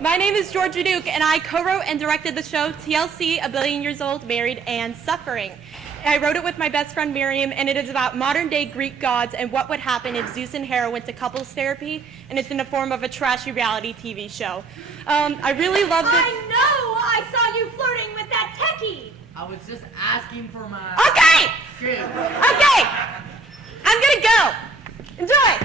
My name is Georgia Duke, and I co-wrote and directed the show TLC, A Billion Years Old, Married, and Suffering. I wrote it with my best friend Miriam, and it is about modern-day Greek gods and what would happen if Zeus and Hera went to couples therapy, and it's in the form of a trashy reality TV show. I really love this. I know! I saw you flirting with that techie! I was just asking for my... Okay! Good. Okay! I'm gonna go! Enjoy!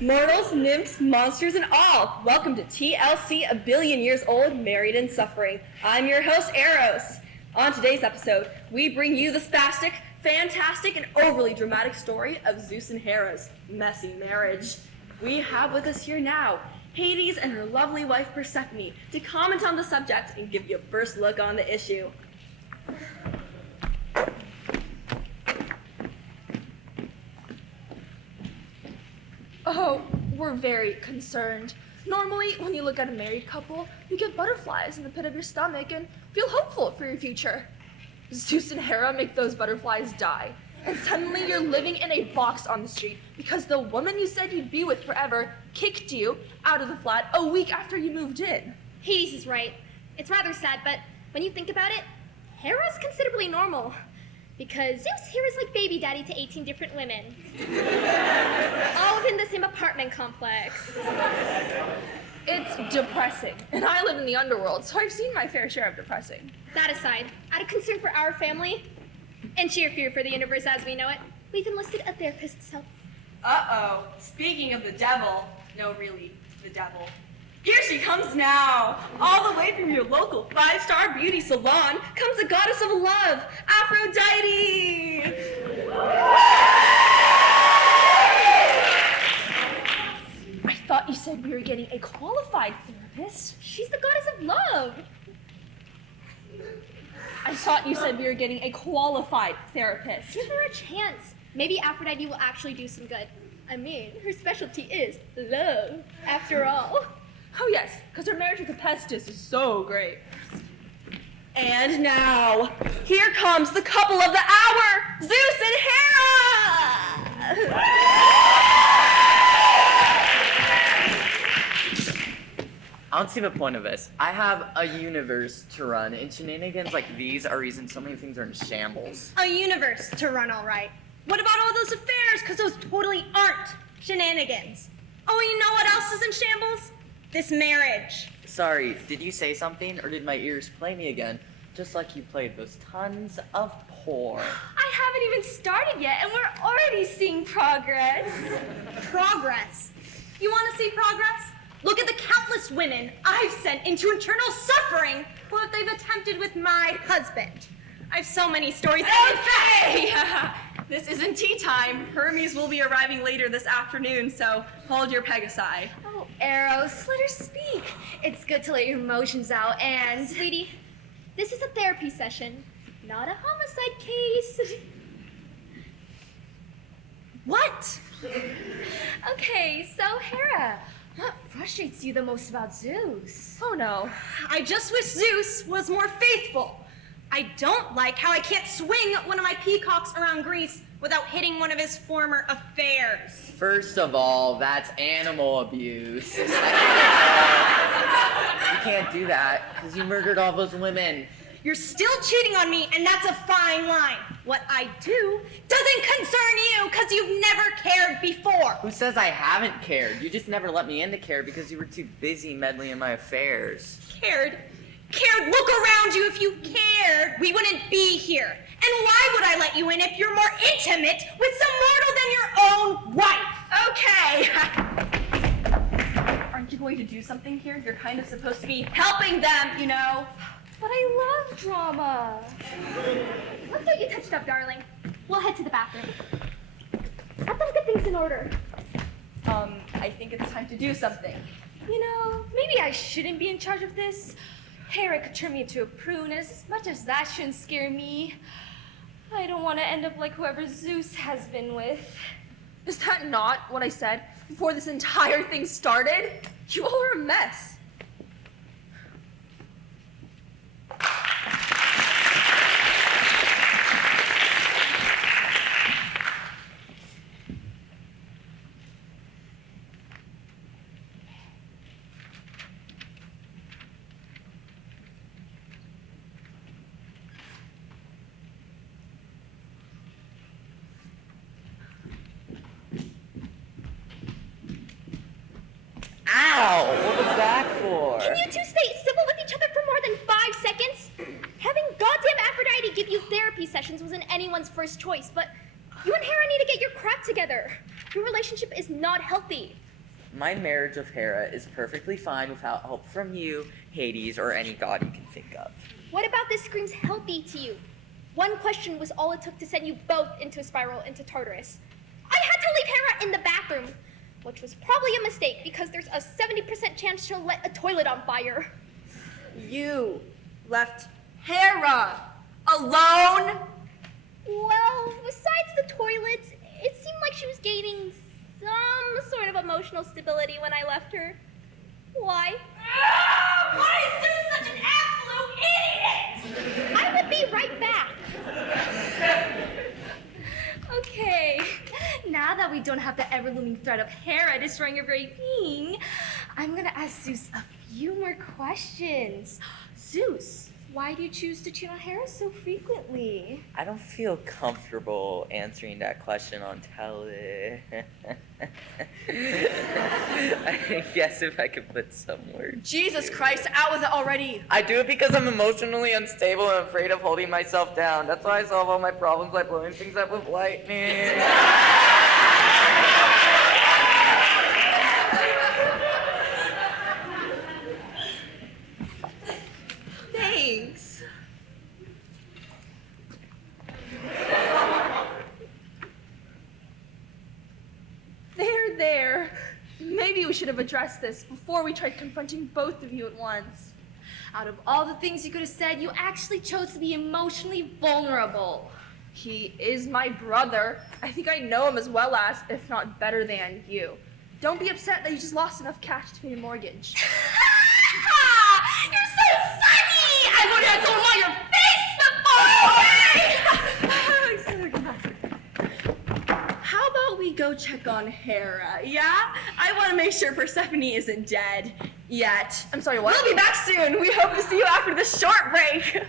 Mortals, nymphs, monsters, and all, welcome to TLC, A Billion Years Old, Married, and Suffering. I'm your host, Eros. On today's episode, we bring you the spastic, fantastic, and overly dramatic story of Zeus and Hera's messy marriage. We have with us here now Hades and her lovely wife Persephone to comment on the subject and give you a first look on the issue. Oh, we're very concerned. Normally, when you look at a married couple, you get butterflies in the pit of your stomach and feel hopeful for your future. Zeus and Hera make those butterflies die, and suddenly you're living in a box on the street because the woman you said you'd be with forever kicked you out of the flat a week after you moved in. Hades is right. It's rather sad, but when you think about it, Hera's considerably normal. Because Zeus here is like baby daddy to 18 different women. All within the same apartment complex. It's depressing, and I live in the underworld, so I've seen my fair share of depressing. That aside, out of concern for our family, and sheer fear for the universe as we know it, we've enlisted a therapist's help. Uh-oh, speaking of the devil, no really, the devil. Here she comes now! All the way from your local 5-star beauty salon comes the goddess of love, Aphrodite! I thought you said we were getting a qualified therapist. She's the goddess of love. I thought you said we were getting a qualified therapist. Give her a chance. Maybe Aphrodite will actually do some good. I mean, her specialty is love, after all. Oh yes, because her marriage with Hephaestus is so great. And now, here comes the couple of the hour, Zeus and Hera! I don't see the point of this. I have a universe to run, and shenanigans like these are reason so many things are in shambles. A universe to run, all right. What about all those affairs? Because those totally aren't shenanigans. Oh, you know what else is in shambles? This marriage. Sorry, did you say something, or did my ears play me again? Just like you played those tons of porn. I haven't even started yet, and we're already seeing progress. Progress? You want to see progress? Look at the countless women I've sent into eternal suffering for what they've attempted with my husband. I've so many stories. Okay! This isn't tea time. Hermes will be arriving later this afternoon, so hold your Pegasi. Oh, Eros, let her speak. It's good to let your emotions out, and... Sweetie, this is a therapy session, not a homicide case. What? Okay, so Hera, what frustrates you the most about Zeus? Oh no. I just wish Zeus was more faithful. I don't like how I can't swing one of my peacocks around Greece without hitting one of his former affairs. First of all, that's animal abuse. Second of all, you can't do that, because you murdered all those women. You're still cheating on me, and that's a fine line. What I do doesn't concern you, because you've never cared before. Who says I haven't cared? You just never let me in to care because you were too busy meddling in my affairs. Cared? Look around you. If you cared, we wouldn't be here. And why would I let you in if you're more intimate with some mortal than your own wife? Okay! Aren't you going to do something here? You're kind of supposed to be helping them, you know. But I love drama. Let's get you touched up, darling. We'll head to the bathroom. Let them get things in order. I think it's time to do something. You know, maybe I shouldn't be in charge of this. Hera could turn me into a prune, as much as that shouldn't scare me. I don't want to end up like whoever Zeus has been with. Is that not what I said before this entire thing started? You all are a mess. you therapy sessions wasn't anyone's first choice, but you and Hera need to get your crap together. Your relationship is not healthy. My marriage with Hera is perfectly fine without help from you, Hades, or any god you can think of. What about this screams healthy to you? One question was all it took to send you both into a spiral into Tartarus. I had to leave Hera in the bathroom, which was probably a mistake because there's a 70% chance she'll let a toilet on fire. You left Hera alone? Well, besides the toilets, it seemed like she was gaining some sort of emotional stability when I left her. Why? Why is Zeus such an absolute idiot? I will be right back. Okay, now that we don't have the ever-looming threat of Hera destroying your very being, I'm gonna ask Zeus a few more questions. Zeus, why do you choose to cheat on Hera so frequently? I don't feel comfortable answering that question on tele. I guess if I could put some words. Jesus Christ, out with it already. I do it because I'm emotionally unstable and afraid of holding myself down. That's why I solve all my problems by blowing things up with lightning. Thanks. There. Maybe we should have addressed this before we tried confronting both of you at once. Out of all the things you could have said, you actually chose to be emotionally vulnerable. He is my brother. I think I know him as well as, if not better than, you. Don't be upset that you just lost enough cash to pay your mortgage. You're so funny! I would have told on your How about we go check on Hera, yeah? I want to make sure Persephone isn't dead yet. I'm sorry, what? We'll be back soon. We hope to see you after this short break.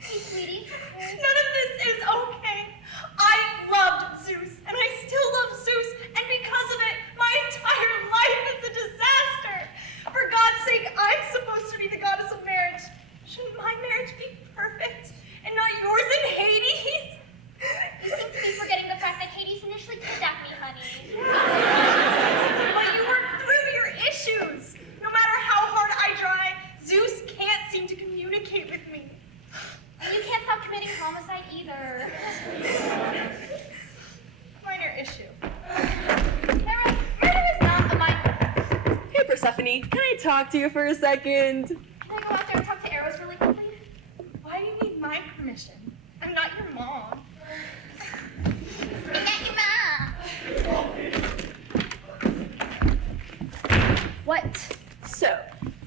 Hey, sweetie. None of this is okay. I loved Zeus, and I still love Zeus, and because of it, my entire life is a disaster. For God's sake, I'm supposed to be the goddess of marriage. Shouldn't my marriage be perfect, and not yours and Hades? You seem to be forgetting the fact that Hades initially kidnapped me, honey. But you worked through your issues. No matter how hard I try, Zeus can't seem to communicate with me. And you can't stop committing homicide either. Minor issue. Hera, murder is not a minor. Hey, Persephone, can I talk to you for a second? Can I go out there and talk to Eros really quickly? Why do you need my permission? I'm not your mom. I got your mom. What? So,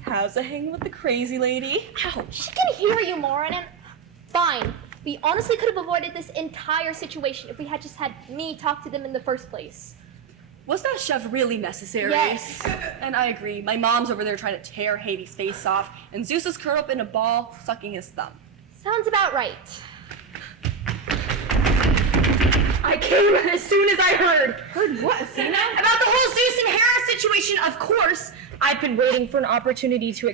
how's it hanging with the crazy lady? Ow, she can hear you, moron, and fine. We honestly could have avoided this entire situation if we had just had me talk to them in the first place. Was that shove really necessary? Yes. And I agree. My mom's over there trying to tear Hades' face off, and Zeus is curled up in a ball, sucking his thumb. Sounds about right. I came as soon as I heard. Heard what, Athena? About the whole Zeus and Hera situation, of course. I've been waiting for an opportunity to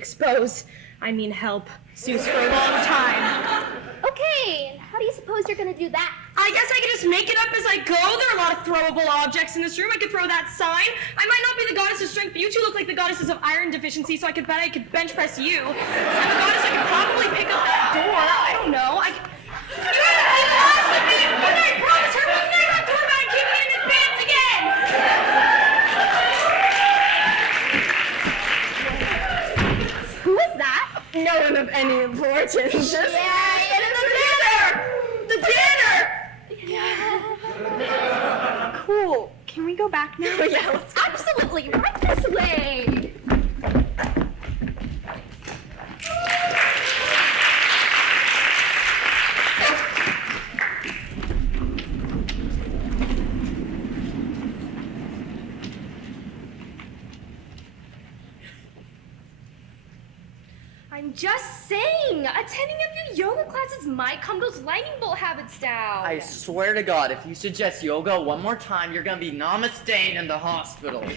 help Zeus for a long time. Okay, and how do you suppose you're gonna do that? I guess I could just make it up as I go. There are a lot of throwable objects in this room. I could throw that sign. I might not be the goddess of strength, but you two look like the goddesses of iron deficiency, so I could bet I could bench press you. I'm a goddess, I could probably pick up that door. I don't know. You haven't seen the last of me, but I promise her we'll never have to worry about keeping me in his pants again. Who is that? No one of any importance. Just The banner! Cool. Can we go back now? yeah, let's go. Absolutely, right this way. I'm just saying, attending a few yoga classes might calm those lightning bolt habits down. I swear to God, if you suggest yoga one more time, you're gonna be namasteing in the hospital. Look,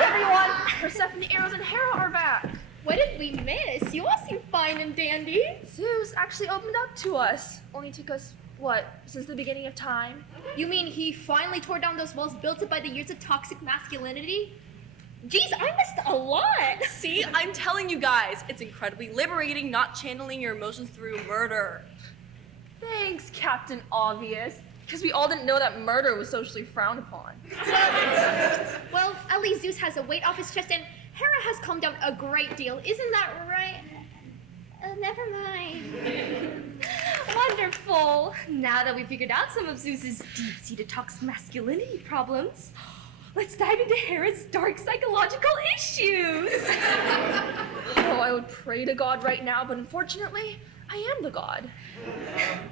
everyone! Persephone, Eros, and Hera are back. What did we miss? You all seem fine and dandy. Zeus actually opened up to us. Only took us, what, since the beginning of time? You mean he finally tore down those walls built up by the years of toxic masculinity? Geez, I missed a lot. See, I'm telling you guys, it's incredibly liberating not channeling your emotions through murder. Thanks, Captain Obvious. Because we all didn't know that murder was socially frowned upon. Well, at least Zeus has a weight off his chest and Hera has calmed down a great deal. Isn't that right? Never mind. Wonderful. Now that we figured out some of Zeus's deep-seated toxic masculinity problems, let's dive into Hera's dark psychological issues. Oh, I would pray to God right now, but unfortunately, I am the god.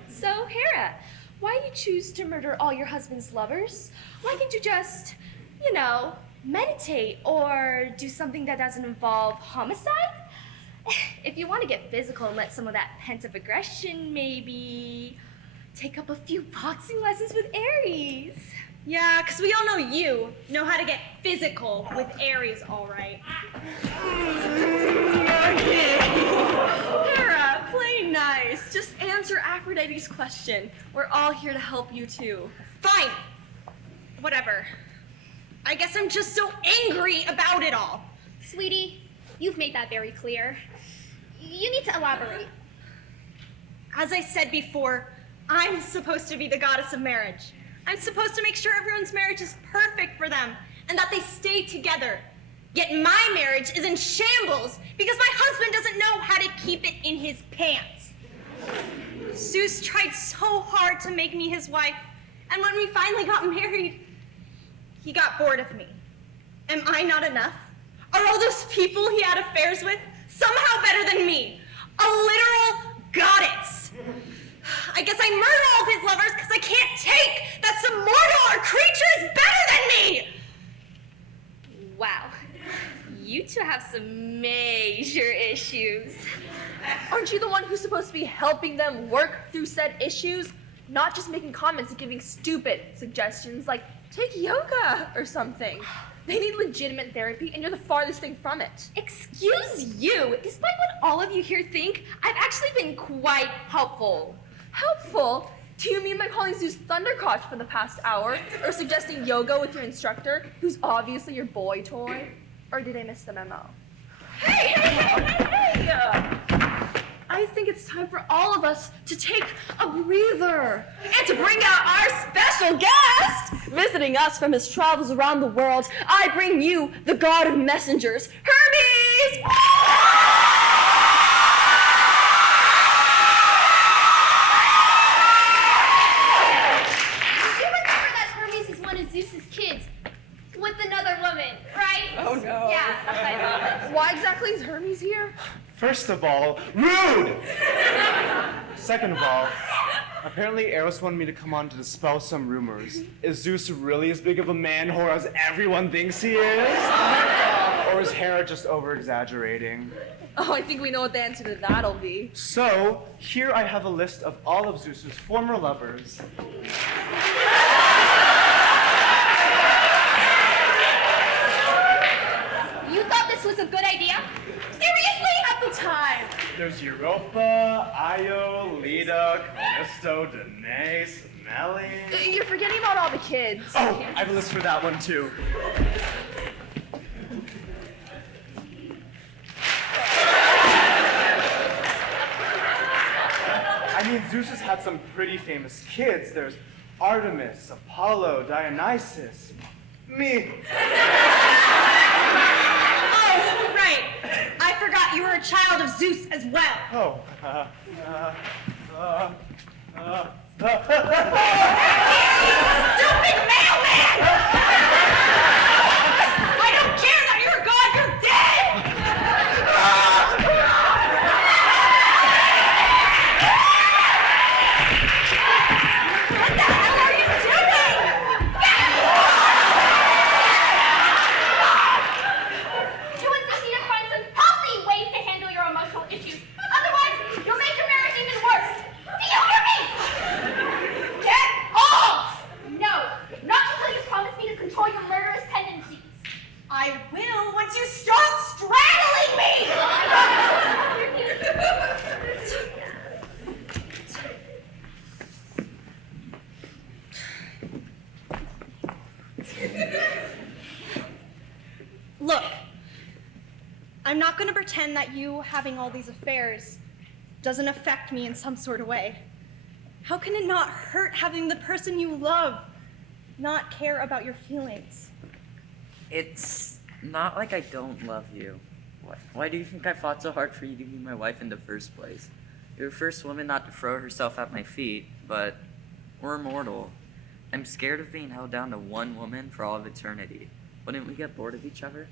So, Hera, why do you choose to murder all your husband's lovers? Why can't you just, meditate or do something that doesn't involve homicide? If you want to get physical and let some of that pent-up aggression, maybe take up a few boxing lessons with Ares. Yeah, because we all know you know how to get physical with Ares, all right. Hera, play nice. Just answer Aphrodite's question. We're all here to help you too. Fine. Whatever. I guess I'm just so angry about it all. Sweetie, you've made that very clear. You need to elaborate. As I said before, I'm supposed to be the goddess of marriage. I'm supposed to make sure everyone's marriage is perfect for them and that they stay together. Yet my marriage is in shambles because my husband doesn't know how to keep it in his pants. Zeus tried so hard to make me his wife, and when we finally got married, he got bored of me. Am I not enough? Are all those people he had affairs with somehow better than me? A literal goddess. I guess I murder all of his lovers because I can't take that some mortal or creature is better than me! Wow. You two have some major issues. Aren't you the one who's supposed to be helping them work through said issues? Not just making comments and giving stupid suggestions like, take yoga or something. They need legitimate therapy, and you're the farthest thing from it. Excuse you. Despite what all of you here think, I've actually been quite helpful. Helpful? Do you mean by calling Zeus Thundercrotch for the past hour? Or suggesting yoga with your instructor, who's obviously your boy toy? Or did I miss the memo? Hey! I think it's time for all of us to take a breather and to bring out our special guest! Visiting us from his travels around the world, I bring you the god of messengers, Hermes! You remember that Hermes is one of Zeus's kids with another woman, right? Oh no. Yeah, that's what I thought. Why exactly is Hermes here? First of all, rude! Second of all, apparently Eros wanted me to come on to dispel some rumors. Is Zeus really as big of a man whore as everyone thinks he is? Or is Hera just over-exaggerating? Oh, I think we know what the answer to that'll be. So, here I have a list of all of Zeus's former lovers. You thought this was a good idea? Seriously? At the time. There's Europa, Io, Leda, Callisto, Danae, Melly. You're forgetting about all the kids. Oh, I have a list for that one too. I mean, Zeus has had some pretty famous kids. There's Artemis, Apollo, Dionysus, me. Oh, right. I forgot you were a child of Zeus as well. Oh, Stupid mailman! I don't care that you're a god, you're dead! What the hell are you doing? Two of us need to find some healthy ways to handle I will once you stop straddling me! Look, I'm not going to pretend that you having all these affairs doesn't affect me in some sort of way. How can it not hurt having the person you love not care about your feelings? It's not like I don't love you. Why do you think I fought so hard for you to be my wife in the first place? You're the first woman not to throw herself at my feet, but we're immortal. I'm scared of being held down to one woman for all of eternity. Wouldn't we get bored of each other?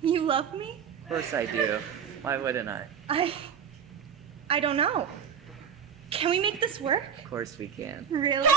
You love me? Of course I do. Why wouldn't I? I don't know. Can we make this work? Of course we can. Really?